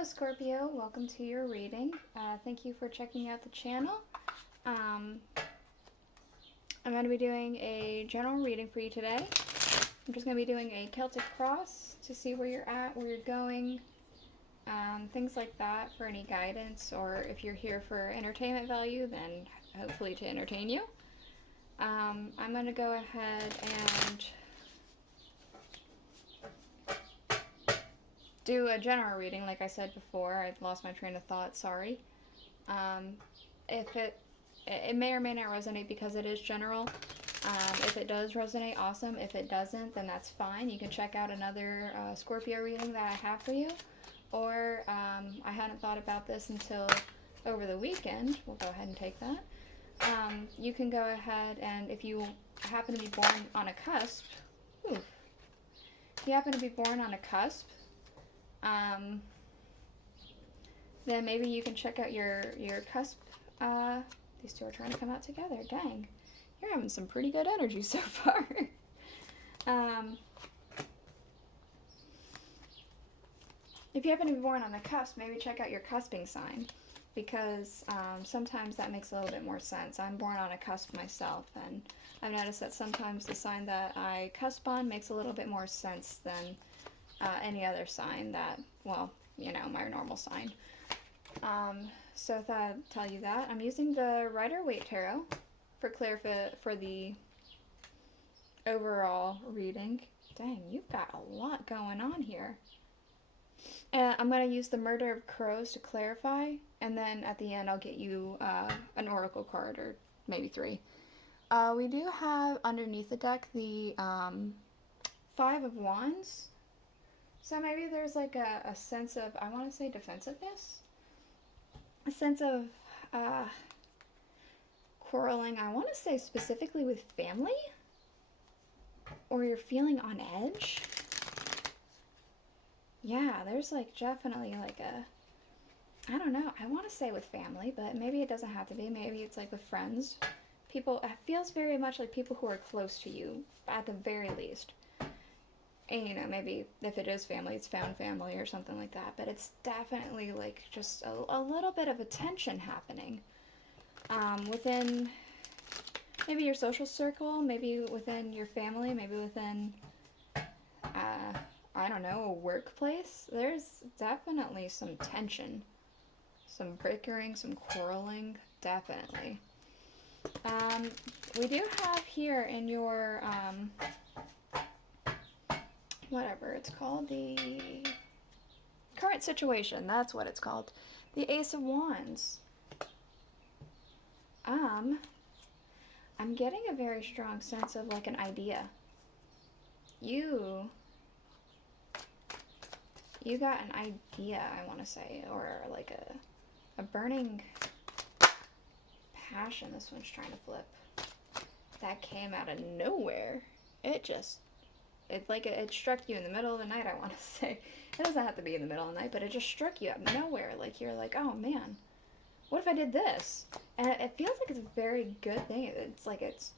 Hello Scorpio, welcome to your reading. Thank you for checking out the channel. I'm going to be doing a general reading for you today. I'm just going to be doing a Celtic cross to see where you're at, where you're going, things like that for any guidance, or if you're here for entertainment value, then hopefully to entertain you. I'm going to go ahead and do a general reading, like I said before. I lost my train of thought, sorry. If it may or may not resonate because it is general. If it does resonate, awesome. If it doesn't, then that's fine. You can check out another Scorpio reading that I have for you. Or I hadn't thought about this until over the weekend. We'll go ahead and take that. You can go ahead and if you happen to be born on a cusp, if you happen to be born on a cusp, then maybe you can check out your cusp. These two are trying to come out together. Dang, you're having some pretty good energy so far. If you happen to be born on the cusp, maybe check out your cusping sign, because sometimes that makes a little bit more sense. I'm born on a cusp myself, and I've noticed that sometimes the sign that I cusp on makes a little bit more sense than any other sign that, well, you know, my normal sign. So I thought I'd tell you that. I'm using the Rider-Waite tarot for the overall reading. Dang, you've got a lot going on here. And I'm going to use the Murder of Crows to clarify, and then at the end I'll get you an oracle card, or maybe 3. We do have underneath the deck the 5 of Wands. So maybe there's like a sense of, I want to say defensiveness, a sense of quarreling. I want to say specifically with family, or you're feeling on edge. Yeah, there's like definitely like I don't know, I want to say with family, but maybe it doesn't have to be. Maybe it's like with friends. People, it feels very much like people who are close to you, at the very least. And, you know, maybe if it is family, it's found family or something like that. But it's definitely like just a little bit of a tension happening within maybe your social circle, maybe within your family, maybe within, I don't know, a workplace. There's definitely some tension, some bickering, some quarreling, definitely. We do have here in your whatever it's called, the current situation, that's what it's called, the Ace of Wands. I'm getting a very strong sense of like an idea. You got an idea, I want to say, or like a burning passion. This one's trying to flip. That came out of nowhere. It struck you in the middle of the night, I want to say. It doesn't have to be in the middle of the night, but it just struck you out of nowhere. Like, you're like, oh man, what if I did this? And it feels like it's a very good thing. It's like it's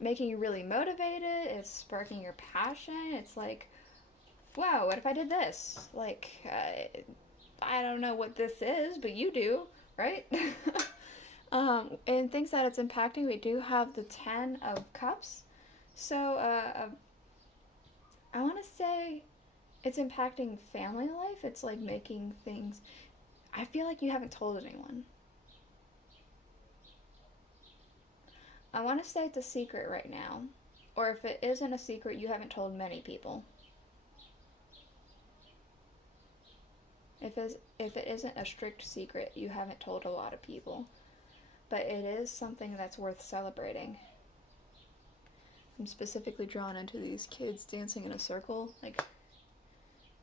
making you really motivated. It's sparking your passion. It's like, wow, what if I did this? Like, I don't know what this is, but you do, right? And things that it's impacting, we do have the 10 of Cups. So, I want to say it's impacting family life. It's like making things, I feel like you haven't told anyone. I want to say it's a secret right now. Or if it isn't a secret, you haven't told many people. If it isn't a strict secret, you haven't told a lot of people. But it is something that's worth celebrating. I'm specifically drawn into these kids dancing in a circle. Like,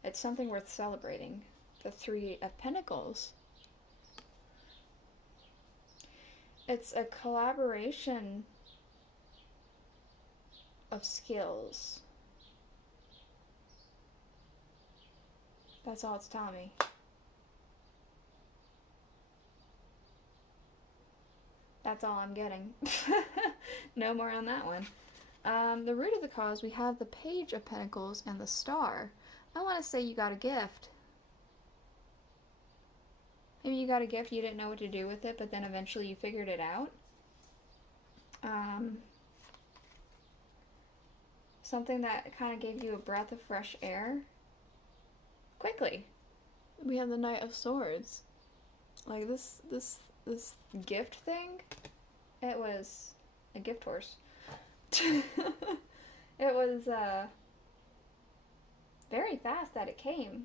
it's something worth celebrating. The 3 of Pentacles. It's a collaboration of skills. That's all it's telling me. That's all I'm getting. No more on that one. The root of the cause, we have the Page of Pentacles and the Star. I want to say you got a gift. Maybe you got a gift, you didn't know what to do with it, but then eventually you figured it out. Something that kind of gave you a breath of fresh air quickly. We have the Knight of Swords. Like this gift thing, it was a gift horse. It was very fast that it came.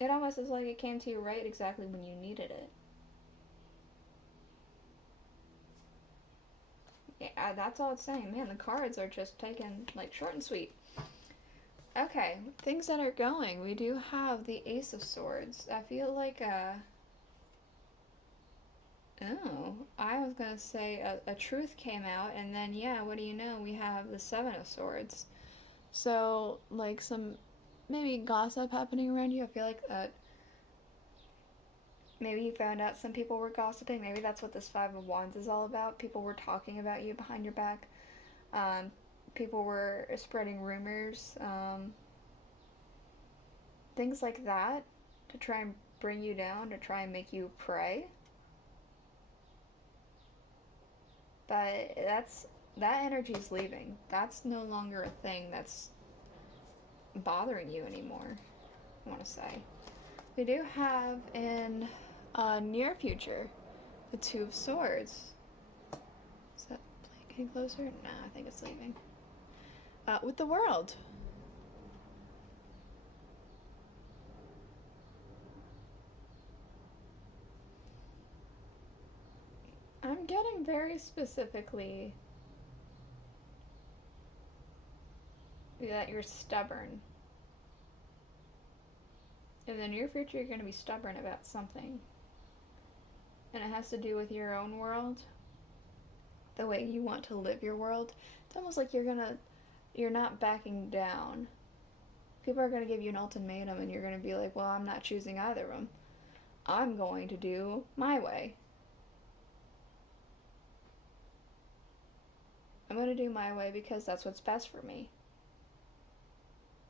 It almost was like it came to you right exactly when you needed it. Yeah, that's all it's saying. Man, the cards are just taken like short and sweet. Okay, things that are going. We do have the Ace of Swords. I feel like oh, I was gonna say a truth came out, and then yeah, what do you know? We have the Seven of Swords. So like some maybe gossip happening around you. I feel like maybe you found out some people were gossiping. Maybe that's what this Five of Wands is all about. People were talking about you behind your back. People were spreading rumors. Things like that to try and bring you down, to try and make you pray. But that energy's leaving. That's no longer a thing that's bothering you anymore, I want to say. We do have in near future the Two of Swords. Is that getting closer? Nah, I think it's leaving. With the World. I'm getting very specifically that you're stubborn. In the near future, you're going to be stubborn about something. And it has to do with your own world. The way you want to live your world. It's almost like you're not backing down. People are going to give you an ultimatum and you're going to be like, well, I'm not choosing either of them. I'm going to do my way. I'm going to do my way because that's what's best for me.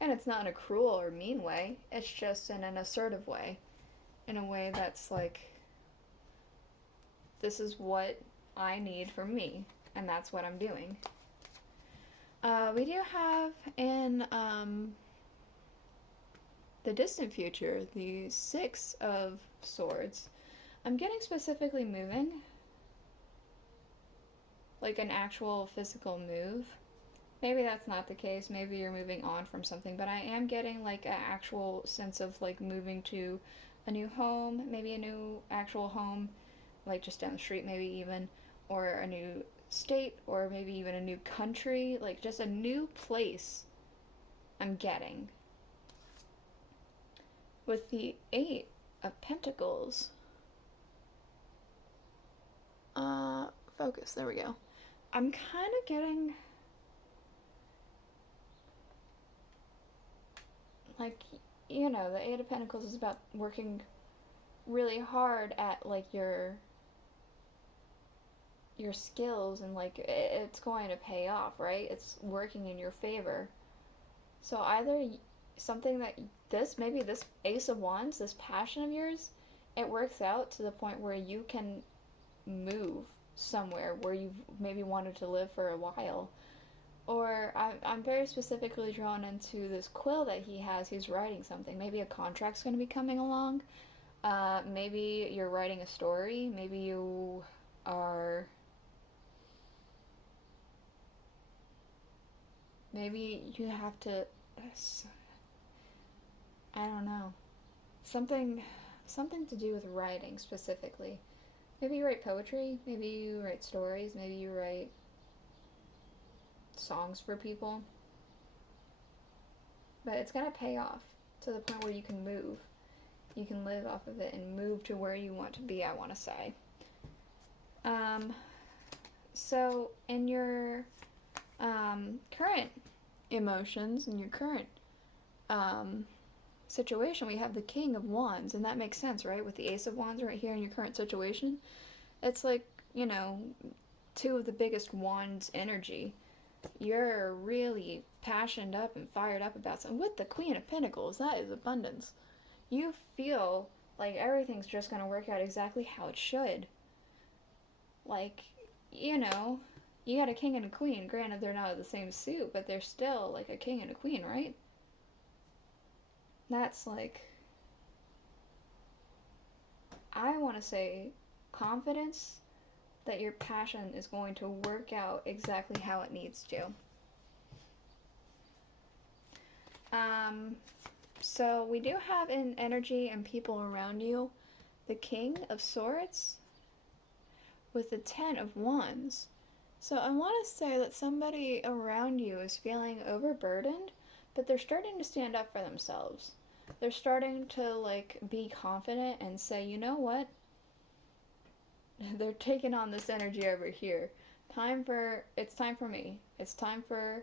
And it's not in a cruel or mean way. It's just in an assertive way. In a way that's like, this is what I need for me. And that's what I'm doing. We do have in the distant future the Six of Swords. I'm getting specifically moving. Like an actual physical move. Maybe that's not the case. Maybe you're moving on from something. But I am getting like an actual sense of like moving to a new home. Maybe a new actual home. Like just down the street maybe even. Or a new state. Or maybe even a new country. Like just a new place I'm getting. With the Eight of Pentacles. Focus. There we go. I'm kind of getting like, you know, the Eight of Pentacles is about working really hard at like your skills, and like it's going to pay off, right? It's working in your favor. So either something that maybe this Ace of Wands, this passion of yours, it works out to the point where you can move somewhere where you've maybe wanted to live for a while. Or I'm very specifically drawn into this quill that he has. He's writing something. Maybe a contract's going to be coming along. Maybe you're writing a story. Maybe you are... Maybe you have to... I don't know. Something to do with writing specifically. Maybe you write poetry. Maybe you write stories. Maybe you write songs for people. But it's going to pay off to the point where you can move. You can live off of it and move to where you want to be, I want to say. So in your current emotions, in your current situation, we have the King of Wands, and that makes sense, right? With the Ace of Wands right here in your current situation. It's like, you know, two of the biggest wands energy. You're really passionate up and fired up about something. With the Queen of Pentacles, that is abundance. You feel Like, everything's just gonna work out exactly how it should. Like, you know, you got a king and a queen. Granted, they're not the same suit, but they're still like a king and a queen, right? That's like, I want to say confidence that your passion is going to work out exactly how it needs to. Um, so we do have in energy and people around you the King of Swords with the Ten of Wands. So I want to say that somebody around you is feeling overburdened, but they're starting to stand up for themselves. They're starting to like be confident and say, you know what? They're taking on this energy over here. It's time for me. It's time for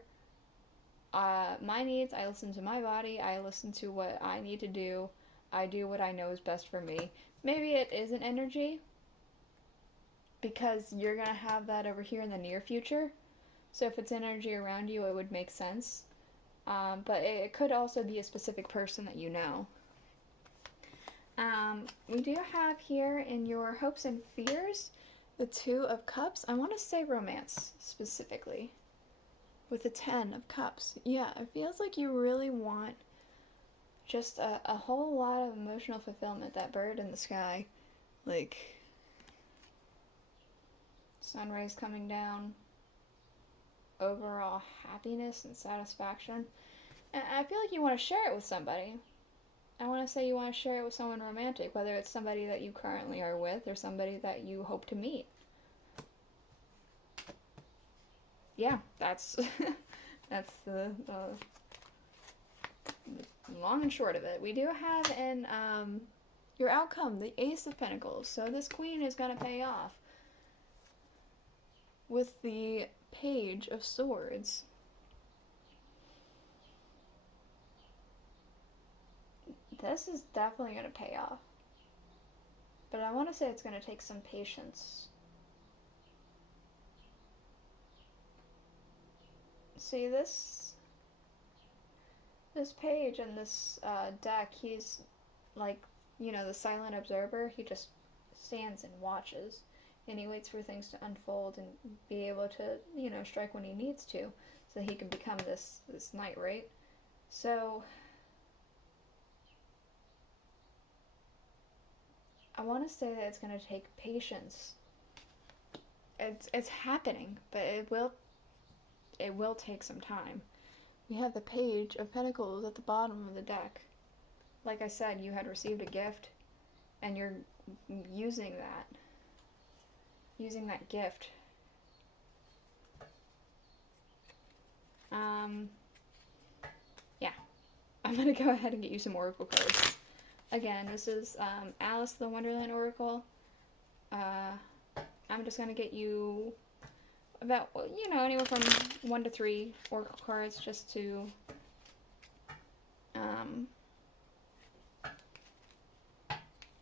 my needs. I listen to my body. I listen to what I need to do. I do what I know is best for me. Maybe it isn't energy because you're going to have that over here in the near future. So if it's energy around you, it would make sense. But it could also be a specific person that you know. We do have here in your hopes and fears the Two of Cups. I want to say romance specifically with the Ten of Cups. Yeah, it feels like you really want just a whole lot of emotional fulfillment. That bird in the sky, like sunrise coming down, overall happiness and satisfaction. And I feel like you want to share it with somebody. I want to say you want to share it with someone romantic, whether it's somebody that you currently are with or somebody that you hope to meet. Yeah, that's that's the long and short of it. We do have in your outcome the Ace of Pentacles. So this queen is going to pay off with the Page of Swords. This is definitely going to pay off. But I want to say it's going to take some patience. See, this page and this deck, he's like, you know, the silent observer. He just stands and watches. And he waits for things to unfold and be able to, you know, strike when he needs to. So he can become this knight, right? So I want to say that it's going to take patience. It's happening, but it will take some time. We have the Page of Pentacles at the bottom of the deck. Like I said, you had received a gift, and you're using that gift. Yeah. I'm going to go ahead and get you some oracle cards. Again, this is Alice the Wonderland Oracle. I'm just going to get you about, you know, anywhere from 1 to 3 oracle cards just to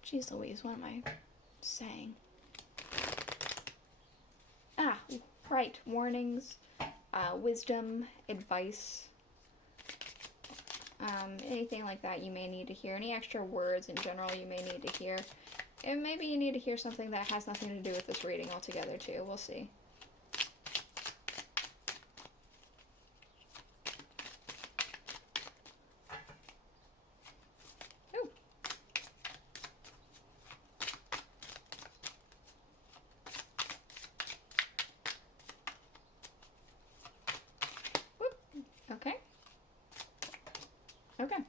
Jeez Louise, what am I saying? Right, warnings, wisdom, advice, anything like that you may need to hear. Any extra words in general you may need to hear. And maybe you need to hear something that has nothing to do with this reading altogether too. We'll see. Ooh. Whoop. Okay. Okay.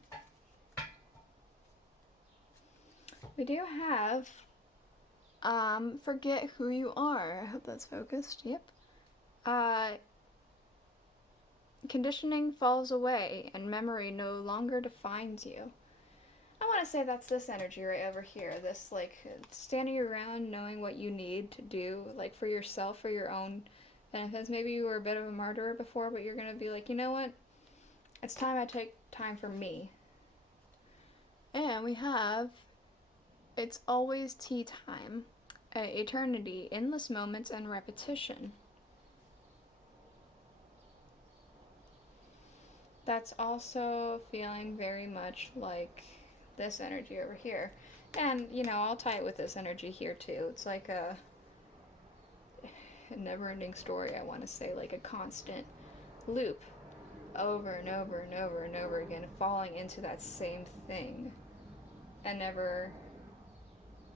We do have forget who you are. I hope that's focused. Yep. Conditioning falls away and memory no longer defines you. I want to say that's this energy right over here. This, like, standing around knowing what you need to do, like, for yourself, for your own benefits. Maybe you were a bit of a martyr before, but you're going to be like, you know what? It's time I take time for me. And we have it's always tea time, eternity, endless moments, and repetition. That's also feeling very much like this energy over here. And, you know, I'll tie it with this energy here too. It's like a never-ending story, I want to say, like a constant loop over and over and over and over again, falling into that same thing and never,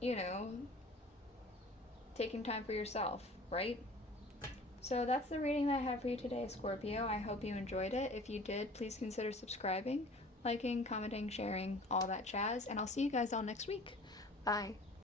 you know, taking time for yourself, right? So that's the reading that I have for you today, Scorpio. I hope you enjoyed it. If you did, please consider subscribing, liking, commenting, sharing, all that jazz, and I'll see you guys all next week. Bye.